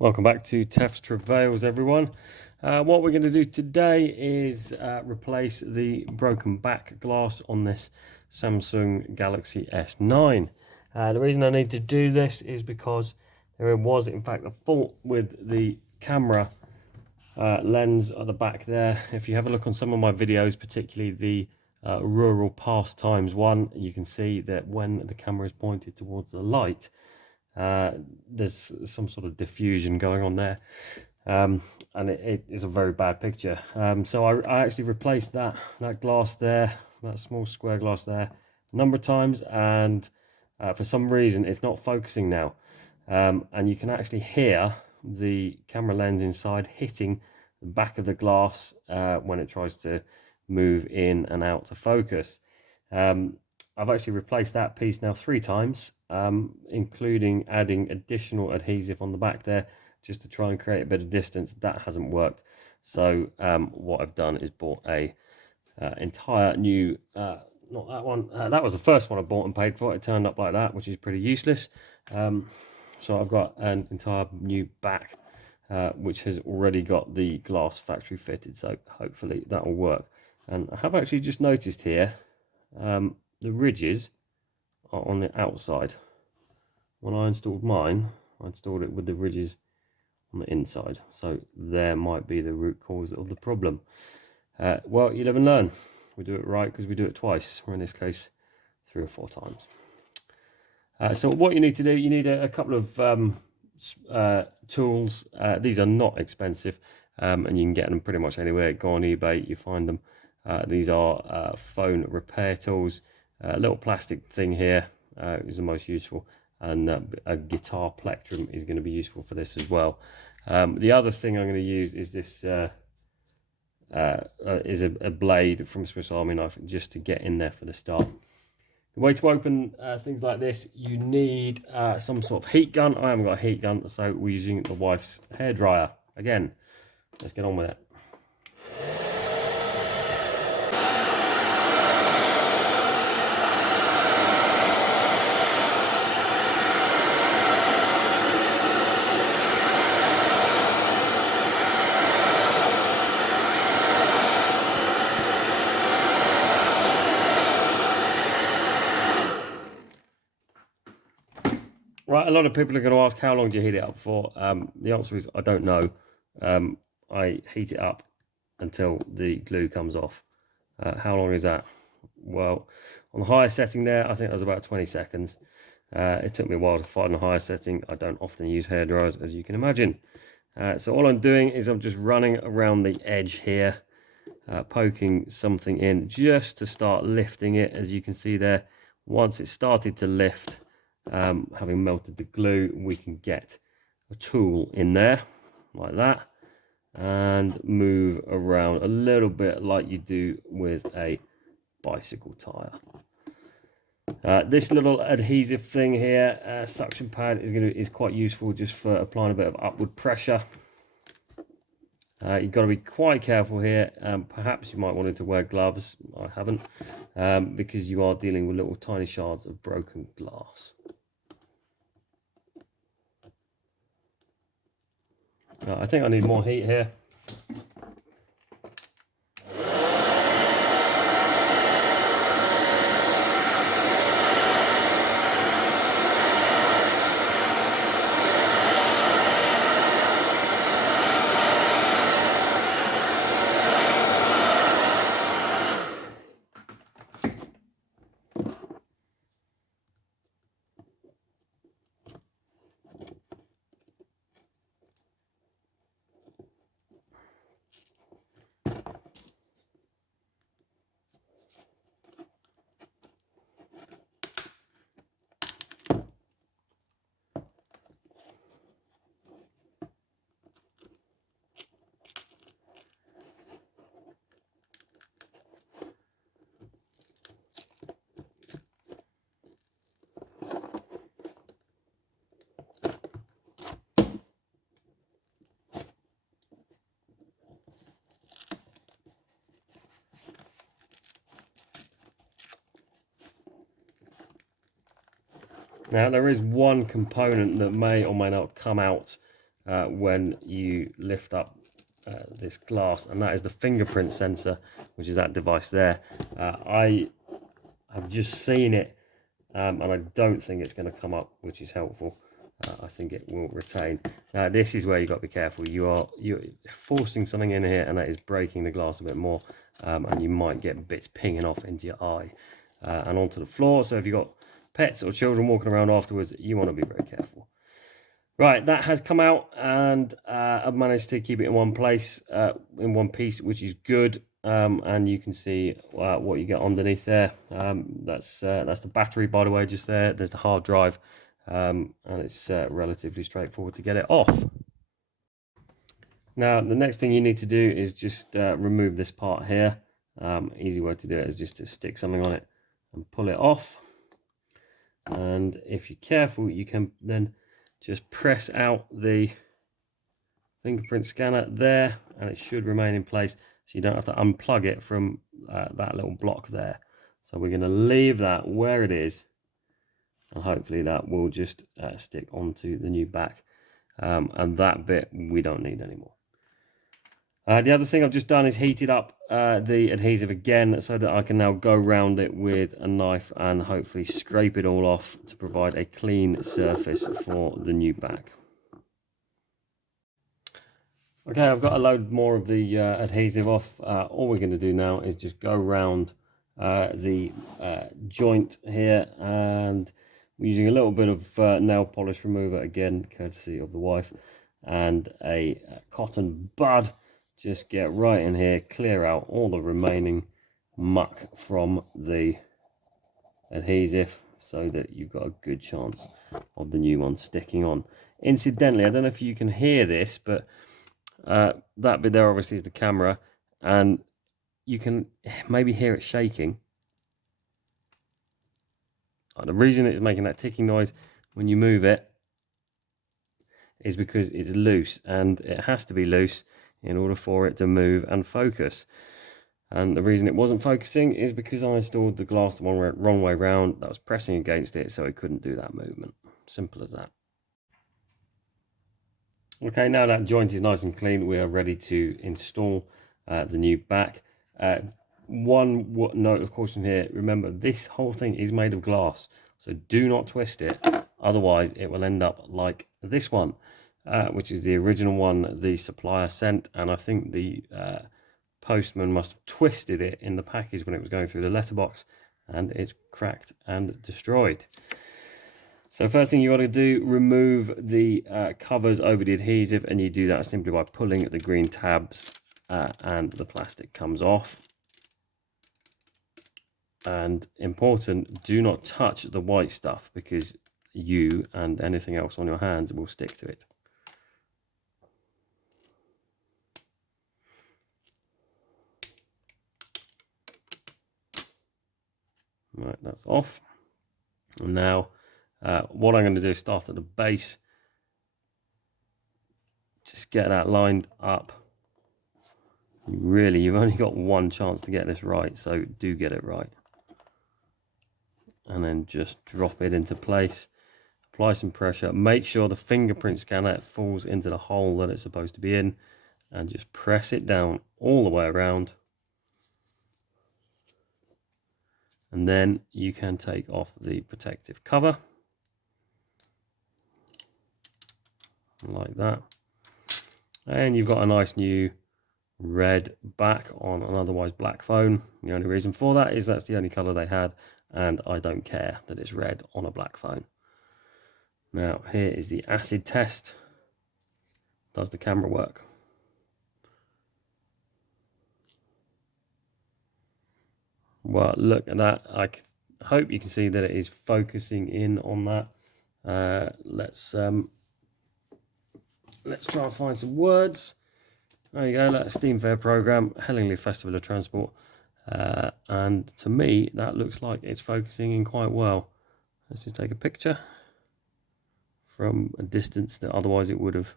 Welcome back to Tef's Travails, everyone. What we're going to do today is replace the broken back glass on this Samsung Galaxy S9. The reason I need to do this is because there was in fact a fault with the camera lens at the back there. If you have a look on some of my videos, particularly the rural pastimes one, you can see that when the camera is pointed towards the light, there's some sort of diffusion going on there, and it is a very bad picture. So I actually replaced that glass there, that small square glass there, a number of times, and for some reason it's not focusing now, and you can actually hear the camera lens inside hitting the back of the glass when it tries to move in and out to focus. I've actually replaced that piece now 3 times, including adding additional adhesive on the back there just to try and create a bit of distance. That hasn't worked. So what I've done is bought a entire new, not that one, that was the first one I bought and paid for. It turned up like that, which is pretty useless. So I've got an entire new back, which has already got the glass factory fitted. So hopefully that will work. And I have actually just noticed here, the ridges are on the outside. When I installed mine, I installed it with the ridges on the inside. So there might be the root cause of the problem. Well, you live and learn. We do it right because we do it twice, or in this case, 3 or 4 times. So what you need to do, you need a couple of tools. These are not expensive, and you can get them pretty much anywhere. Go on eBay, you find them. These are phone repair tools. A little plastic thing here is the most useful, and a guitar plectrum is going to be useful for this as well. The other thing I'm going to use is this is a blade from Swiss Army knife, just to get in there for the start. The way to open things like this, you need some sort of heat gun. I haven't got a heat gun, so we're using the wife's hairdryer. Again, let's get on with it. Right, a lot of people are going to ask, how long do you heat it up for? The answer is, I don't know. I heat it up until the glue comes off. How long is that? Well, on the highest setting there, I think that was about 20 seconds. It took me a while to find the highest setting. I don't often use hairdryers, as you can imagine. So all I'm doing is I'm just running around the edge here, poking something in just to start lifting it. As you can see there, once it started to lift, having melted the glue, we can get a tool in there like that and move around a little bit like you do with a bicycle tire. This little adhesive thing here, suction pad, is quite useful just for applying a bit of upward pressure. You've got to be quite careful here. Perhaps you might want to wear gloves. I haven't, because you are dealing with little tiny shards of broken glass. I think I need more heat here. Now there is one component that may or may not come out when you lift up this glass, and that is the fingerprint sensor, which is that device there. I have just seen it, and I don't think it's going to come up, which is helpful. I think it will retain. Now this is where you've got to be careful. You're forcing something in here, and that is breaking the glass a bit more, and you might get bits pinging off into your eye and onto the floor. So if you've got pets or children walking around afterwards, you want to be very careful. Right, that has come out, and I've managed to keep it in one place, in one piece, which is good. And you can see what you get underneath there. That's the battery, by the way, just there. There's the hard drive, and it's relatively straightforward to get it off. Now, the next thing you need to do is just remove this part here. Easy way to do it is just to stick something on it and pull it off. And if you're careful, you can then just press out the fingerprint scanner there, and it should remain in place, so you don't have to unplug it from that little block there. So we're going to leave that where it is, and hopefully that will just stick onto the new back, and that bit we don't need anymore. The other thing I've just done is heated up the adhesive again, so that I can now go round it with a knife and hopefully scrape it all off to provide a clean surface for the new back. Okay, I've got a load more of the adhesive off. All we're going to do now is just go round the joint here, and we're using a little bit of nail polish remover, again courtesy of the wife, and a cotton bud. Just get right in here, clear out all the remaining muck from the adhesive, so that you've got a good chance of the new one sticking on. Incidentally, I don't know if you can hear this, but that bit there obviously is the camera, and you can maybe hear it shaking. The reason it's making that ticking noise when you move it is because it's loose, and it has to be loose in order for it to move and focus. And the reason it wasn't focusing is because I installed the glass the wrong way round. That was pressing against it, so it couldn't do that movement. Simple as that. Okay, now that joint is nice and clean, we are ready to install the new back. One note of caution here: remember, this whole thing is made of glass, so do not twist it, otherwise it will end up like this one, which is the original one the supplier sent, and I think the postman must have twisted it in the package when it was going through the letterbox, and it's cracked and destroyed. So first thing you got to do, remove the covers over the adhesive, and you do that simply by pulling the green tabs, and the plastic comes off. And important, do not touch the white stuff, because you and anything else on your hands will stick to it. Right, that's off. And now what I'm going to do is start at the base. Just get that lined up. You've only got one chance to get this right, so do get it right. And then just drop it into place. Apply some pressure. Make sure the fingerprint scanner falls into the hole that it's supposed to be in, and just press it down all the way around. And then you can take off the protective cover like that, and you've got a nice new red back on an otherwise black phone. The only reason for that is that's the only color they had, and I don't care that it's red on a black phone. Now here is the acid test. Does the camera work? Well, look at that. I hope you can see that it is focusing in on that. Let's try and find some words. There you go, that's Steam Fair program, Hellingly Festival of Transport. And to me, that looks like it's focusing in quite well. Let's just take a picture from a distance that otherwise it would have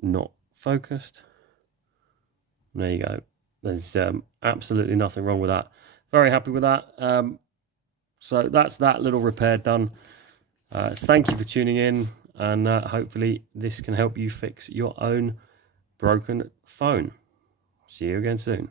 not focused. There you go. There's absolutely nothing wrong with that. Very happy with that. So that's that little repair done. Thank you for tuning in. and hopefully this can help you fix your own broken phone. See you again soon.